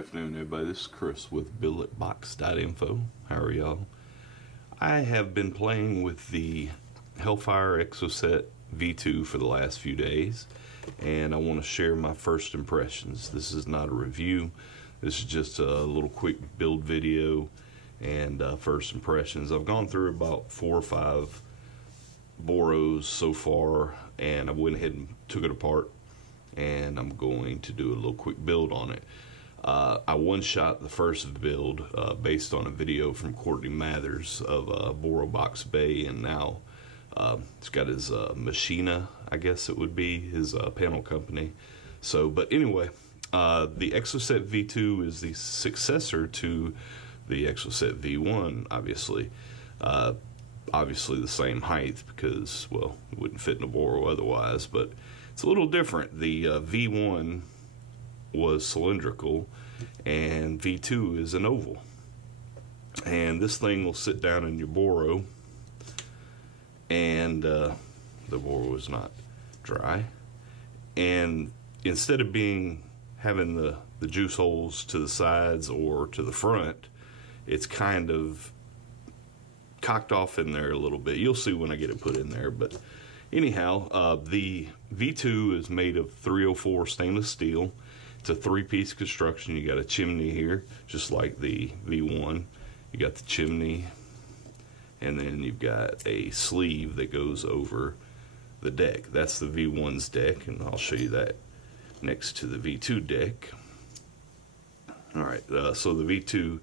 afternoon, everybody. This is Chris with BilletBox.info. How are y'all? I have been playing with the Hellfire Exocet V2 for the last few days, and I want to share my first impressions. This is not a review. This is just a little quick build video and first impressions. I've gone through about 4 or 5 Boros so far, and I went ahead and took it apart, and I'm going to do a little quick build on it. I one-shot the first build based on a video from Courtney Mathers of BoroBox Bay, and now he's got his Machina, I guess it would be, his panel company. So, but anyway, the Exocet V2 is the successor to the Exocet V1, obviously. Obviously the same height because, well, it wouldn't fit in a Boro otherwise, but it's a little different. The V1 was cylindrical and V2 is an oval, and this thing will sit down in your Boro, and the Boro is not dry, and instead of having the juice holes to the sides or to the front, it's kind of cocked off in there a little bit. You'll see when I get it put in there. But anyhow, the V2 is made of 304 stainless steel. It's a 3-piece construction. You got a chimney here, just like the V1. You got the chimney, and then you've got a sleeve that goes over the deck. That's the V1's deck, and I'll show you that next to the V2 deck. All right, so the V2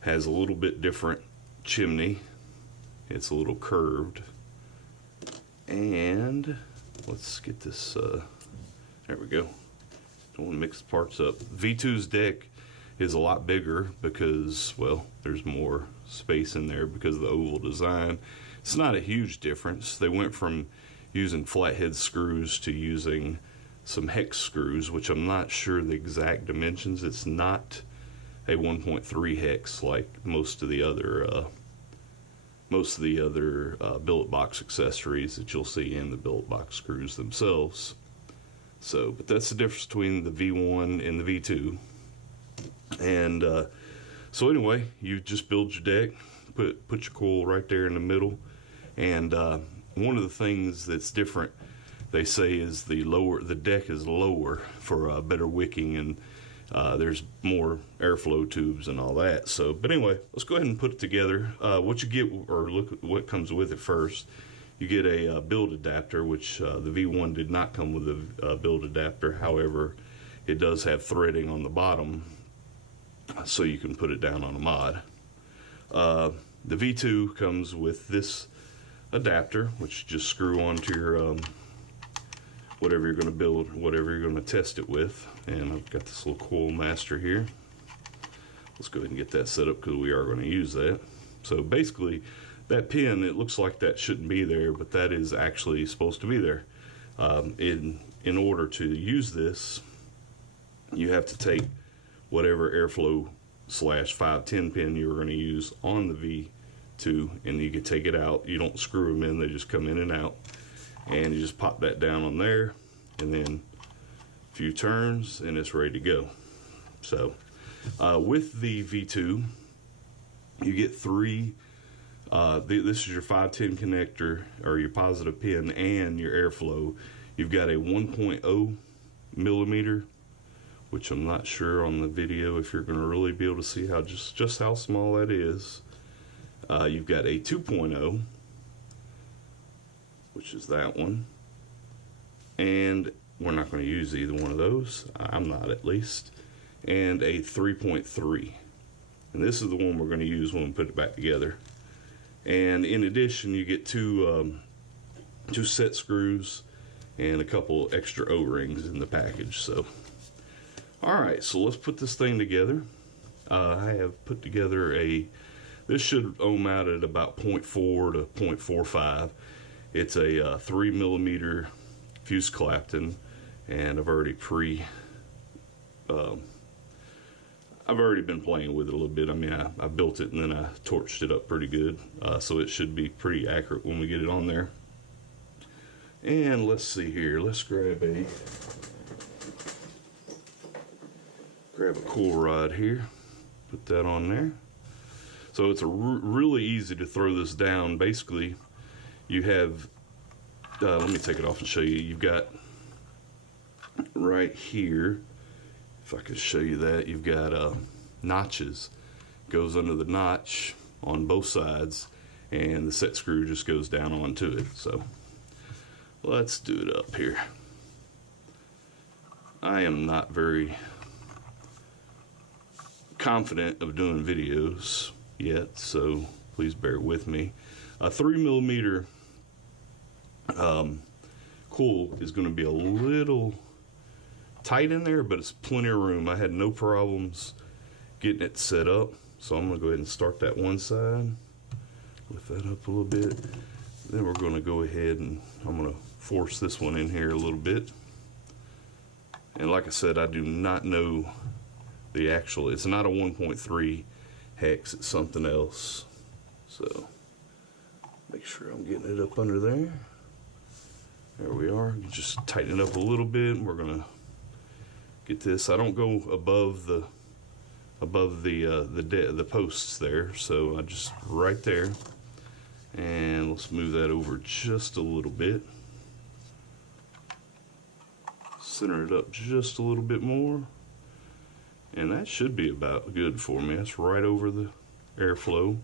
has a little bit different chimney. It's a little curved, and let's get this, there we go. Don't want to mix the parts up. V2's deck is a lot bigger because, well, there's more space in there because of the oval design. It's not a huge difference. They went from using flathead screws to using some hex screws, which I'm not sure the exact dimensions. It's not a 1.3 hex like most of the other billet box accessories that you'll see in the billet box screws themselves. So, but that's the difference between the V1 and the V2. And so anyway, you just build your deck, put your coil right there in the middle, and one of the things that's different, they say, is the deck is lower for better wicking, and there's more airflow tubes and all that. So, but anyway, let's go ahead and put it together. What you get, or look at what comes with it first. You get a build adapter, which the V1 did not come with a build adapter. However, it does have threading on the bottom, so you can put it down on a mod. The V2 comes with this adapter, which you just screw onto your whatever you're going to build, whatever you're going to test it with. And I've got this little coil master here. Let's go ahead and get that set up because we are going to use that. So basically, that pin, it looks like that shouldn't be there, but that is actually supposed to be there. In order to use this, you have to take whatever airflow / 510 pin you're going to use on the V2, and you can take it out. You don't screw them in, they just come in and out. And you just pop that down on there, and then a few turns, and it's ready to go. So with the V2, you get 3. This is your 510 connector, or your positive pin, and your airflow. You've got a 1.0 millimeter, which I'm not sure on the video if you're going to really be able to see how just how small that is. You've got a 2.0, which is that one, and we're not going to use either one of those. I'm not, at least. And a 3.3, and this is the one we're going to use when we put it back together. And in addition, you get two set screws and a couple extra O-rings in the package. So, all right, so let's put this thing together. I have put together this should ohm out at about 0.4 to 0.45. It's a 3 millimeter fuse Clapton, and I've already been playing with it a little bit. I mean, I built it and then I torched it up pretty good, so it should be pretty accurate when we get it on there. And let's see here. Let's grab grab a coil rod here, put that on there. So it's really easy to throw this down. Basically, you have, let me take it off and show you. You've got right here, if I could show you that, you've got notches. Goes under the notch on both sides, and the set screw just goes down onto it. So let's do it up here. I am not very confident of doing videos yet, so please bear with me. A 3mm coil is going to be a little tight in there, but it's plenty of room. I had no problems getting it set up, so I'm going to go ahead and start that one side, lift that up a little bit. Then we're going to go ahead and I'm going to force this one in here a little bit. And like I said, I do not know the actual, it's not a 1.3 hex, it's something else. So make sure I'm getting it up under there. There we are. Just tighten it up a little bit. We're gonna get this. I don't go above the posts there, so I just right there. And let's move that over just a little bit. Center it up just a little bit more. And that should be about good for me. That's right over the airflow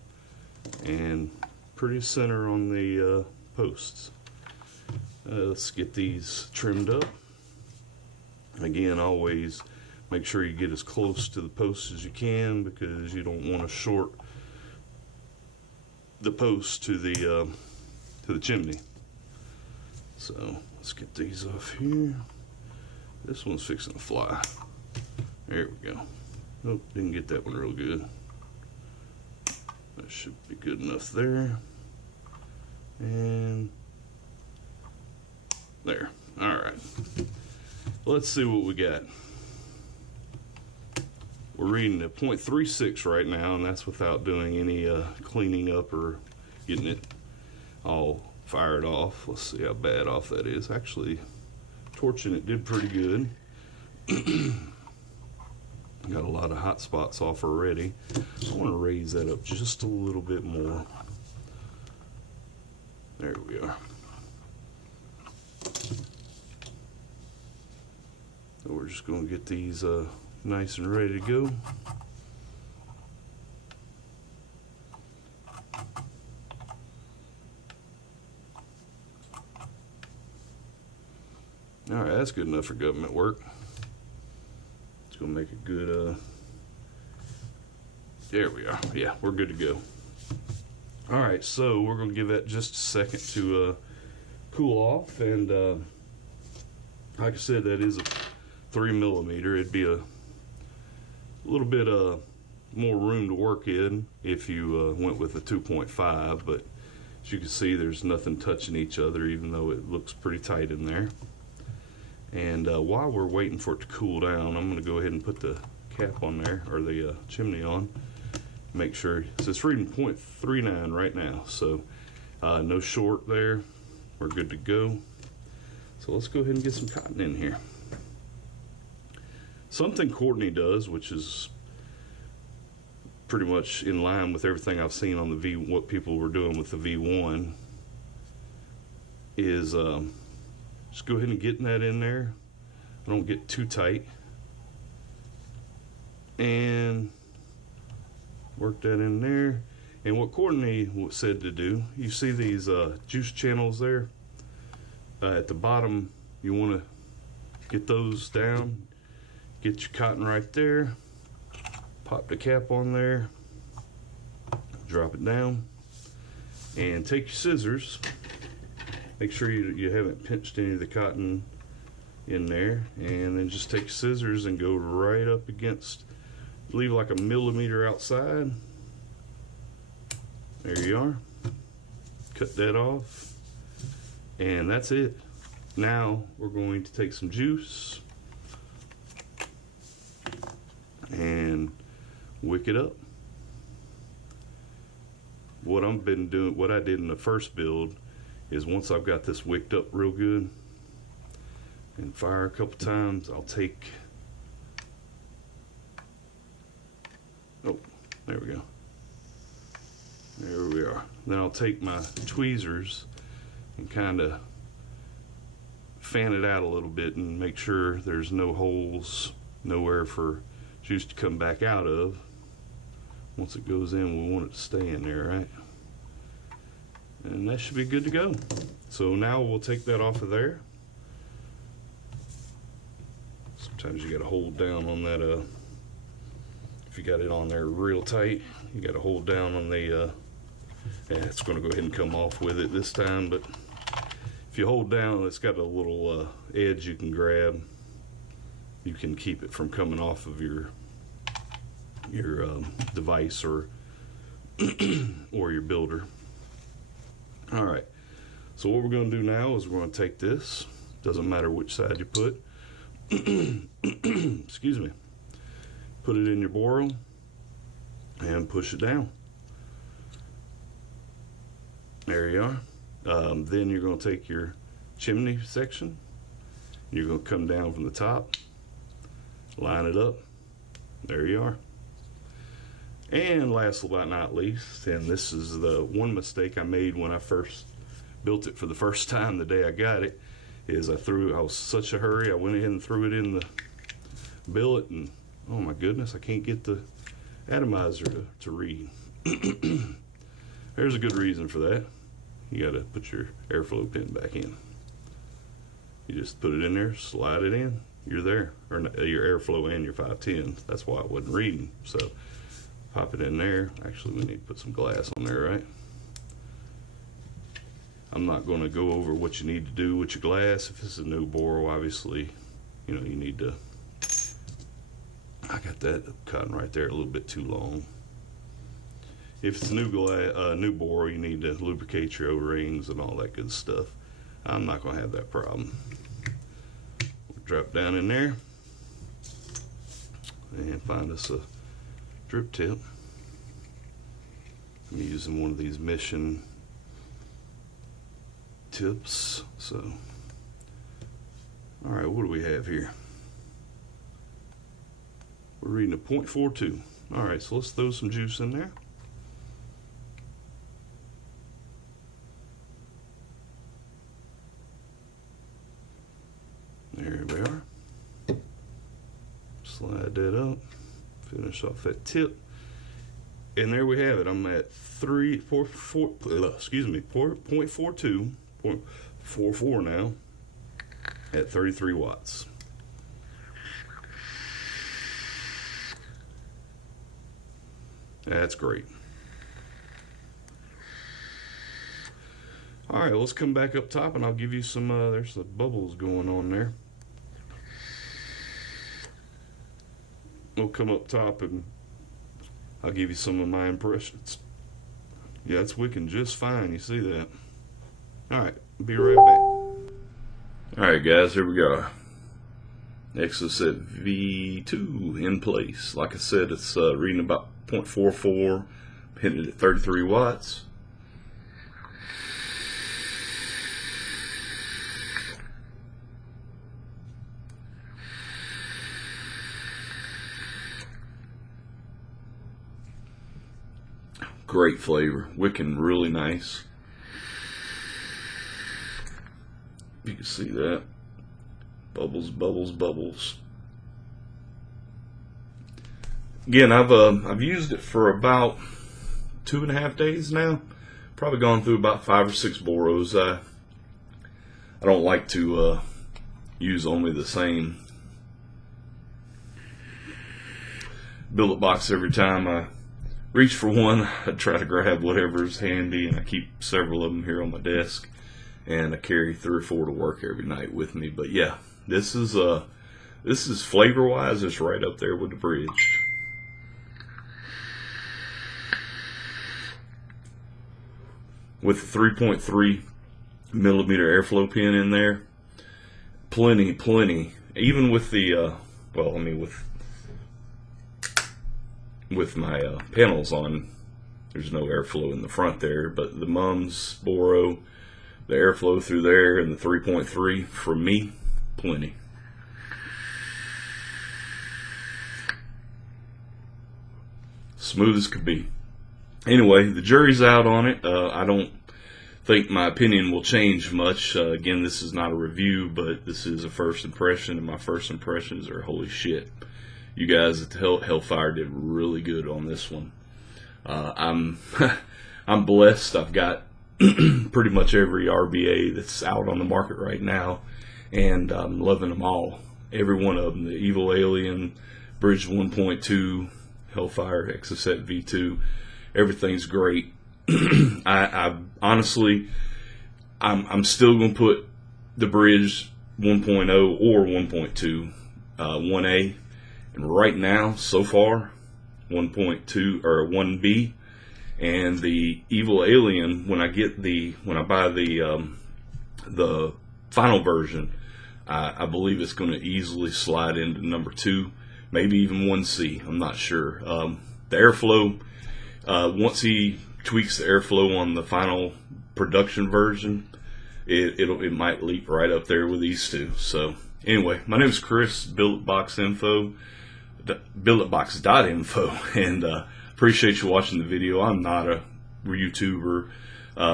and pretty center on the posts. Let's get these trimmed up. Again, always make sure you get as close to the posts as you can, because you don't want to short the post to the chimney. So let's get these off here. This one's fixing to fly. There we go. Nope, didn't get that one real good. That should be good enough there. And there. All right. Let's see what we got. We're reading at 0.36 right now, and that's without doing any cleaning up or getting it all fired off. Let's see how bad off that is. Actually, torching it did pretty good. Got a lot of hot spots off already. I want to raise that up just a little bit more. There we are. So we're just going to get these nice and ready to go. All right, that's good enough for government work. It's gonna make a good, there we are. Yeah, we're good to go. All right, so we're gonna give that just a second to cool off. And like I said, that is a 3mm. It'd be a little bit more room to work in if you went with a 2.5, but as you can see, there's nothing touching each other, even though it looks pretty tight in there. And while we're waiting for it to cool down, I'm going to go ahead and put the cap on there, or the chimney on. Make sure, so it's reading 0.39 right now, so no short there. We're good to go. So let's go ahead and get some cotton in here. Something Courtney does, which is pretty much in line with everything I've seen on the what people were doing with the V1, is just go ahead and get that in there. I don't get too tight. And work that in there. And what Courtney said to do, you see these juice channels there? At the bottom, you want to get those down. Get your cotton right there. Pop the cap on there. Drop it down. And take your scissors. Make sure you haven't pinched any of the cotton in there, and then just take your scissors and go right up against, leave like a millimeter outside. There you are. Cut that off, and that's it. Now we're going to take some juice and wick it up. What I did in the first build is, once I've got this wicked up real good and fire a couple times, I'll take There we go. There we are. Then I'll take my tweezers and kind of fan it out a little bit and make sure there's no holes, nowhere for juice to come back out of. Once it goes in, we want it to stay in there, right? And that should be good to go. So now we'll take that off of there. Sometimes you got to hold down on that, if you got it on there real tight, you got to hold down on the, yeah, it's going to go ahead and come off with it this time, but if you hold down, it's got a little edge you can grab. You can keep it from coming off of your device or or your builder. All right, so what we're going to do now is we're going to take this, doesn't matter which side you put, excuse me, put it in your borrow and push it down. There you are. Then you're going to take your chimney section, you're going to come down from the top, line it up. There you are. And last but not least, and this is the one mistake I made when I first built it for the first time the day I got it, is I was such a hurry, I went ahead and threw it in the billet, and oh my goodness, I can't get the atomizer to read. There's a good reason for that. You got to put your airflow pin back in. You just put it in there, slide it in, you're there. Or your airflow and your 510. That's why it wasn't reading. So pop it in there. Actually, we need to put some glass on there, right? I'm not going to go over what you need to do with your glass. If it's a new bore, obviously, you know, you need to. I got that cotton right there a little bit too long. If it's a new bore, you need to lubricate your O-rings and all that good stuff. I'm not going to have that problem. We'll drop down in there and find us a drip tip. I'm using one of these Mission tips. So, all right, what do we have here? We're reading a 0.42. All right, so let's throw some juice in there. There we are. Slide that up. Finish off that tip. And there we have it. I'm at 0.42 now at 33 watts. That's great. All right, let's come back up top and I'll give you some, there's the bubbles going on there. We'll come up top and I'll give you some of my impressions. Yeah, it's wicking just fine, you see that. All right, be right back. All right, guys, here we go. Exocet V2 in place. Like I said, it's reading about 0.44, hitting it at 33 watts. Great flavor, wicking really nice. You can see that. Bubbles, bubbles, bubbles. Again, I've used it for about 2.5 days now. Probably gone through about 5 or 6 boros. I don't like to use only the same billet box every time I reach for one. I try to grab whatever's handy, and I keep several of them here on my desk, and I carry 3 or 4 to work every night with me. But yeah, this is flavor wise, it's right up there with the bridge. With the 3.3 millimeter airflow pin in there, plenty, even with the well, I mean with my panels on, there's no airflow in the front there, but the mums, Boro, the airflow through there, and the 3.3, for me, plenty. smooth as could be. Anyway, the jury's out on it. I don't think my opinion will change much. Again, this is not a review, but this is a first impression, and my first impressions are holy shit. You guys at Hellfire did really good on this one. I'm I'm blessed. I've got pretty much every RBA that's out on the market right now, and I'm loving them all. Every one of them. The Evil Alien, Bridge 1.2, Hellfire Exocet V2, everything's great. I honestly, I'm still gonna put the Bridge 1.0 or 1.2 1A, and right now so far 1.2 or 1B, and the Evil Alien, when I buy the final version, I believe it's going to easily slide into number 2, maybe even 1C. I'm not sure. The airflow, once he tweaks the airflow on the final production version, it might leap right up there with these two. So anyway, my name is Chris, BilletBox.info, BilletBox.info, and appreciate you watching the video. I'm not a YouTuber.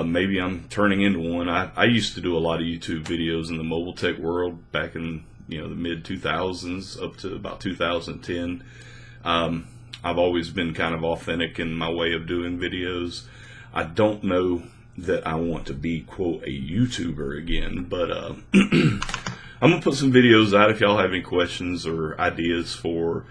Maybe I'm turning into one. I used to do a lot of YouTube videos in the mobile tech world back in the mid 2000s up to about 2010. I've always been kind of authentic in my way of doing videos. I don't know that I want to be, quote, a YouTuber again, but I'm gonna put some videos out if y'all have any questions or ideas for,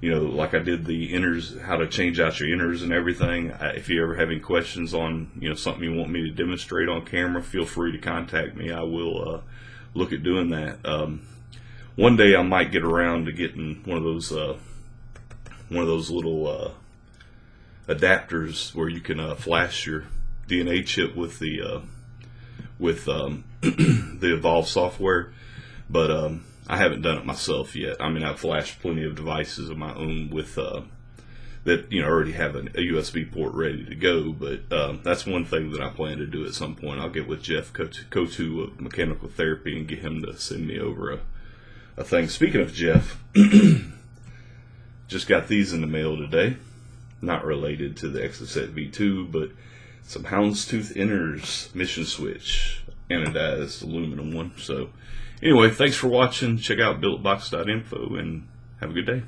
like I did the inners, how to change out your inners and everything. If you ever have any questions on, something you want me to demonstrate on camera, feel free to contact me. I will look at doing that. One day I might get around to getting one of those little adapters where you can flash your DNA chip with the the Evolve software, but I haven't done it myself yet. I mean, I've flashed plenty of devices of my own with that already have a USB port ready to go, but that's one thing that I plan to do at some point. I'll get with Jeff Kotu of Mechanical Therapy and get him to send me over a thing. Speaking of Jeff, just got these in the mail today. Not related to the Exocet V2, but some houndstooth inners mission switch, anodized aluminum one. So anyway, thanks for watching. Check out BilletBox.info and have a good day.